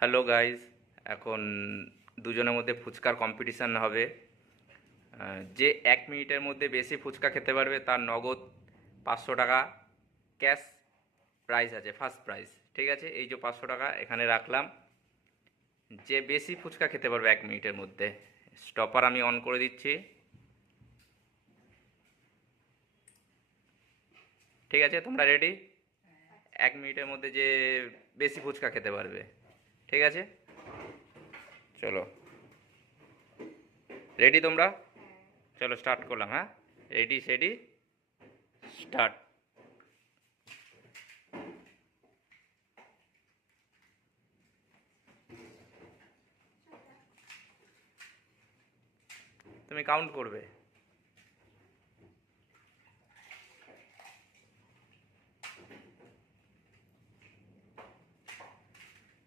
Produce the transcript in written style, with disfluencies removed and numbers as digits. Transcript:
Hello guys, এখন দুজনের মধ্যে ফুচকার কম্পিটিশান হবে। যে 1 মিনিটের মধ্যে বেশি ফুচকা খেতে পারবে তার নগদ 500 টাকা ক্যাশ প্রাইজ আছে, ফার্স্ট প্রাইজ। ঠিক আছে, এই যে 500 টাকা এখানে রাখলাম। যে বেশি ফুচকা খেতে পারবে 1 মিনিটের মধ্যে, স্টপার আমি অন করে দিচ্ছি। ঠিক আছে, তোমরা রেডি? 1 মিনিটের মধ্যে যে বেশি ফুচকা খেতে পারবে। ঠিক আছে, চলো। রেডি তোমরা? চলো স্টার্ট করলাম। হ্যাঁ, রেডি সেডি স্টার্ট। তুমি কাউন্ট করবে।